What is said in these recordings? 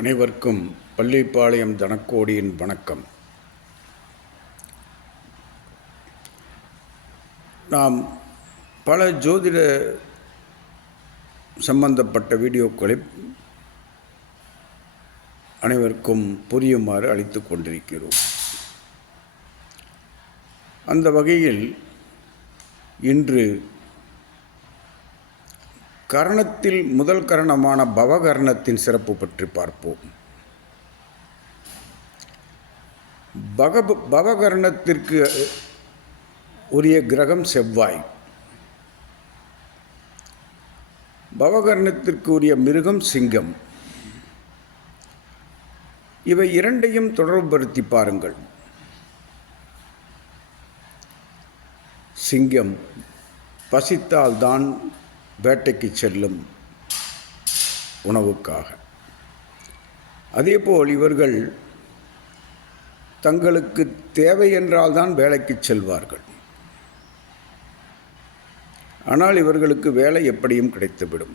அனைவருக்கும் பள்ளிப்பாளையம் தனக்கோடியின் வணக்கம். நாம் பல ஜோதிட சம்பந்தப்பட்ட வீடியோக்களை அனைவருக்கும் புரியுமாறு அளித்து கொண்டிருக்கிறோம். அந்த வகையில் இன்று கரணத்தில் முதல் கரணமான பவகரணத்தின் சிறப்பு பற்றி பார்ப்போம். பவகரணத்திற்கு உரிய கிரகம் செவ்வாய். பவகரணத்திற்கு உரிய மிருகம் சிங்கம். இவை இரண்டையும் தொடர்புபடுத்தி பாருங்கள். சிங்கம் பசித்தால்தான் வேட்டைக்கு செல்லும் உணவுக்காக. அதேபோல் இவர்கள் தங்களுக்கு தேவை என்றால்தான் வேலைக்கு செல்வார்கள். ஆனால் இவர்களுக்கு வேலை எப்படியும் கிடைத்துவிடும்.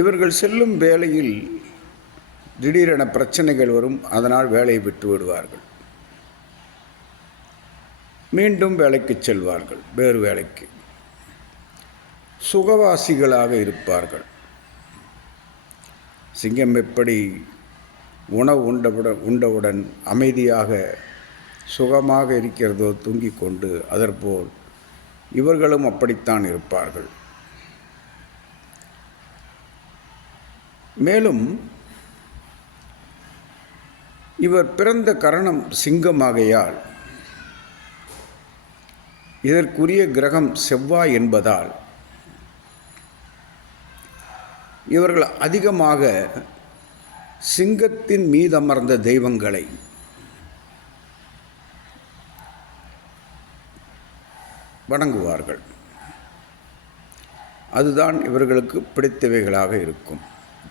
இவர்கள் செல்லும் வேலையில் திடீரென பிரச்சனைகள் வரும். அதனால் வேலையை விட்டு விடுவார்கள். மீண்டும் வேலைக்கு செல்வார்கள், வேறு வேலைக்கு. சுகவாசிகளாக இருப்பார்கள். சிங்கம் எப்படி உணவு உண்டவுடன் அமைதியாக சுகமாக இருக்கிறதோ தூங்கிக் கொண்டு, அதற்போல் இவர்களும் அப்படித்தான் இருப்பார்கள். மேலும் இவர் பிறந்த கரணம் சிங்கமாகையால் இதற்குரிய கிரகம் செவ்வாய் என்பதால் இவர்கள் அதிகமாக சிங்கத்தின் மீதமர்ந்த தெய்வங்களை வணங்குவார்கள். அதுதான் இவர்களுக்கு பிடித்தவைகளாக இருக்கும்,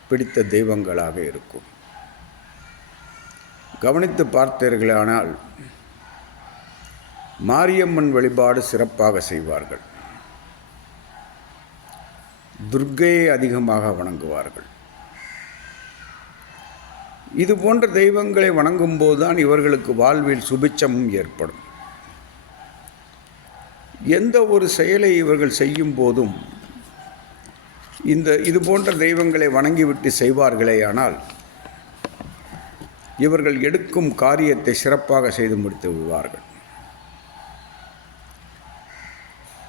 பிடித்த தெய்வங்களாக இருக்கும். கவனித்து பார்த்தீர்களானால் மாரியம்மன் வழிபாடு சிறப்பாக செய்வார்கள். துர்க்கையை அதிகமாக வணங்குவார்கள். இது போன்ற தெய்வங்களை வணங்கும் போதுதான் இவர்களுக்கு வாழ்வில் சுபிட்சமும் ஏற்படும். எந்த ஒரு செயலை இவர்கள் செய்யும் போதும் இது போன்ற தெய்வங்களை வணங்கிவிட்டு செய்வார்களேயானால் இவர்கள் எடுக்கும் காரியத்தை சிறப்பாக செய்து முடித்து விடுவார்கள்.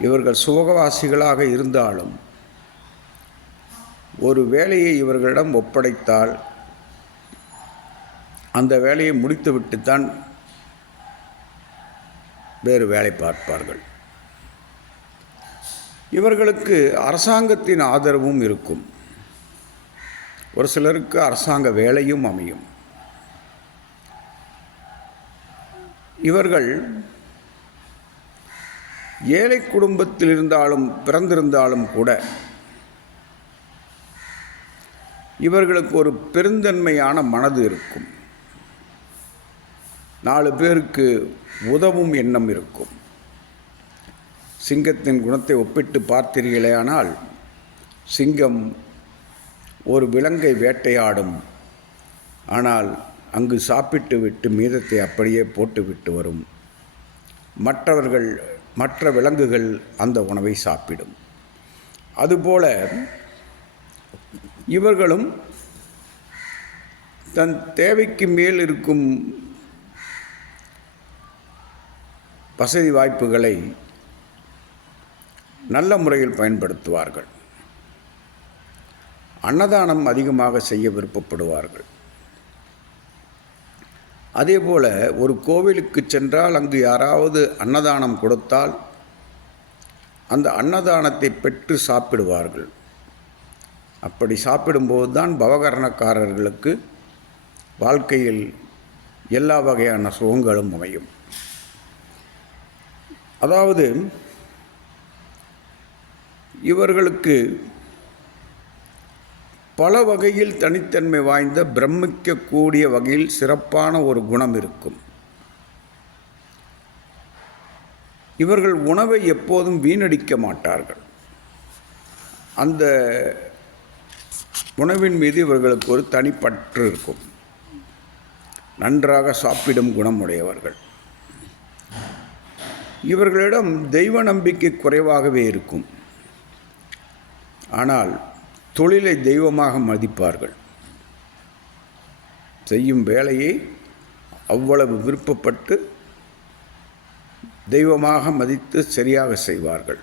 இவர்கள் சுகவாசிகளாக இருந்தாலும் ஒரு வேலையை இவர்களிடம் ஒப்படைத்தால் அந்த வேலையை முடித்துவிட்டுத்தான் வேறு வேலை பார்ப்பார்கள். இவர்களுக்கு அரசாங்கத்தின் ஆதரவும் இருக்கும். ஒரு சிலருக்கு அரசாங்க வேலையும் அமையும். இவர்கள் ஏழை குடும்பத்தில் பிறந்திருந்தாலும் கூட இவர்களுக்கு ஒரு பெருந்தன்மையான மனது இருக்கும். 4 பேருக்கு உதவும் எண்ணம் இருக்கும். சிங்கத்தின் குணத்தை ஒப்பிட்டு பார்த்தீர்களேயானால் சிங்கம் ஒரு விலங்கை வேட்டையாடும். ஆனால் அங்கு சாப்பிட்டு விட்டு மீதத்தை அப்படியே போட்டுவிட்டு வரும். மற்ற விலங்குகள் அந்த உணவை சாப்பிடும். அதுபோல இவர்களும் தன் தேவைக்கு மேல் இருக்கும் வசதி வாய்ப்புகளை நல்ல முறையில் பயன்படுத்துவார்கள். அன்னதானம் அதிகமாக செய்ய விருப்பப்படுவார்கள். அதேபோல் ஒரு கோவிலுக்கு சென்றால் அங்கு யாராவது அன்னதானம் கொடுத்தால் அந்த அன்னதானத்தை பெற்று சாப்பிடுவார்கள். அப்படி சாப்பிடும்போது தான் பவகரணக்காரர்களுக்கு வாழ்க்கையில் எல்லா வகையான சுகங்களும் அமையும். அதாவது இவர்களுக்கு பல வகையில் தனித்தன்மை வாய்ந்த பிரமிக்கக்கூடிய வகையில் சிறப்பான ஒரு குணம் இருக்கும். இவர்கள் உணவை எப்போதும் வீணடிக்க மாட்டார்கள். அந்த உணவின் மீது இவர்களுக்கு ஒரு தனிப்பற்று இருக்கும். நன்றாக சாப்பிடும் குணமுடையவர்கள். இவர்களிடம் தெய்வ நம்பிக்கை குறைவாகவே இருக்கும். ஆனால் தொழிலை தெய்வமாக மதிப்பார்கள். செய்யும் வேலையை அவ்வளவு விருப்பப்பட்டு தெய்வமாக மதித்து சரியாக செய்வார்கள்.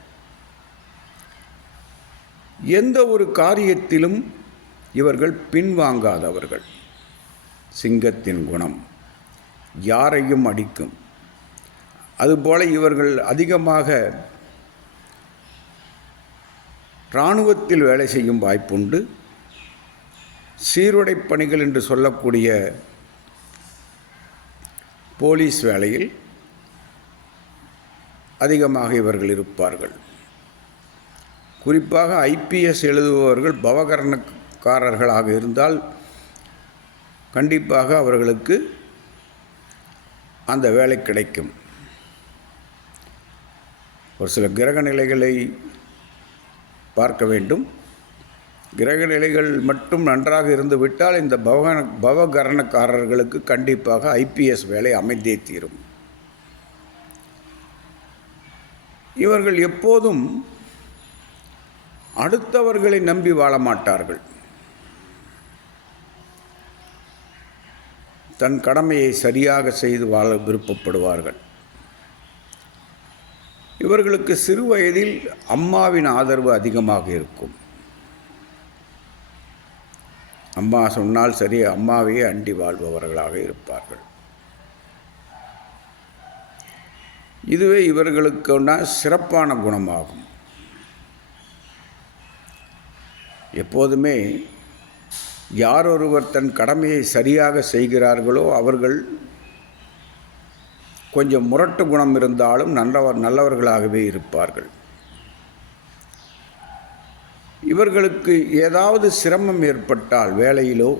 எந்த ஒரு காரியத்திலும் இவர்கள் பின்வாங்காதவர்கள். சிங்கத்தின் குணம் யாரையும் அடிக்கும். அதுபோல இவர்கள் அதிகமாக இராணுவத்தில் வேலை செய்யும் வாய்ப்புண்டு. சீருடை பணிகள் என்று சொல்லக்கூடிய போலீஸ் வேலையில் அதிகமாக இவர்கள் இருப்பார்கள். குறிப்பாக ஐபிஎஸ் எழுதுபவர்கள் பவகரணக்காரர்களாக இருந்தால் கண்டிப்பாக அவர்களுக்கு அந்த வேலை கிடைக்கும். ஒரு சில கிரக நிலைகளை பார்க்க வேண்டும். கிரக நிலைகள் மட்டும் நன்றாக இருந்து விட்டால் இந்த பவகரணக்காரர்களுக்கு கண்டிப்பாக ஐபிஎஸ் வேலை அமைந்தே தீரும். இவர்கள் எப்போதும் அடுத்தவர்களை நம்பி வாழ மாட்டார்கள். தன் கடமையை சரியாக செய்து வாழ விருப்பப்படுவார்கள். இவர்களுக்கு சிறு வயதில் அம்மாவின் ஆதரவு அதிகமாக இருக்கும். அம்மா சொன்னால் சரி, அம்மாவையே அண்டி வாழ்பவர்களாக இருப்பார்கள். இதுவே இவர்களுக்கான சிறப்பான குணமாகும். எப்போதுமே யாரொருவர் தன் கடமையை சரியாக செய்கிறார்களோ அவர்கள் கொஞ்சம் முரட்டு குணம் இருந்தாலும் நல்லவர்களாகவே இருப்பார்கள். இவர்களுக்கு ஏதாவது சிரமம் ஏற்பட்டால், வேலையிலோ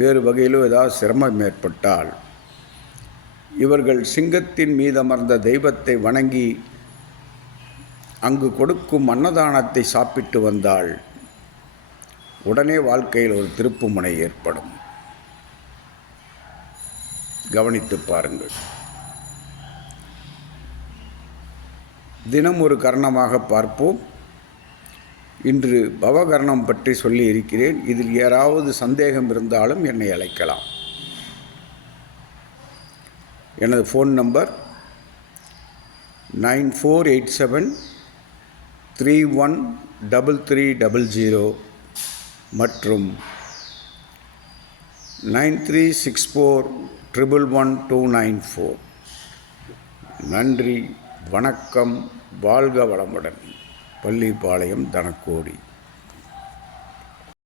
வேறு வகையிலோ ஏதாவது சிரமம் ஏற்பட்டால், இவர்கள் சிங்கத்தின் மீதமர்ந்த தெய்வத்தை வணங்கி அங்கு கொடுக்கும் அன்னதானத்தை சாப்பிட்டு வந்தால் உடனே வாழ்க்கையில் ஒரு திருப்புமுனை ஏற்படும். கவனித்து பாருங்கள். தினம் ஒரு கரணமாக பார்ப்போம். இன்று பவகரணம் பற்றி சொல்லி இருக்கிறேன். இதில் யாராவது சந்தேகம் இருந்தாலும் என்னை அழைக்கலாம். எனது ஃபோன் நம்பர் 9487313300 மற்றும் 9364111294. நன்றி, வணக்கம், வாழ்க வளமுடன். பள்ளிப்பாளையம் தனக்கோடி.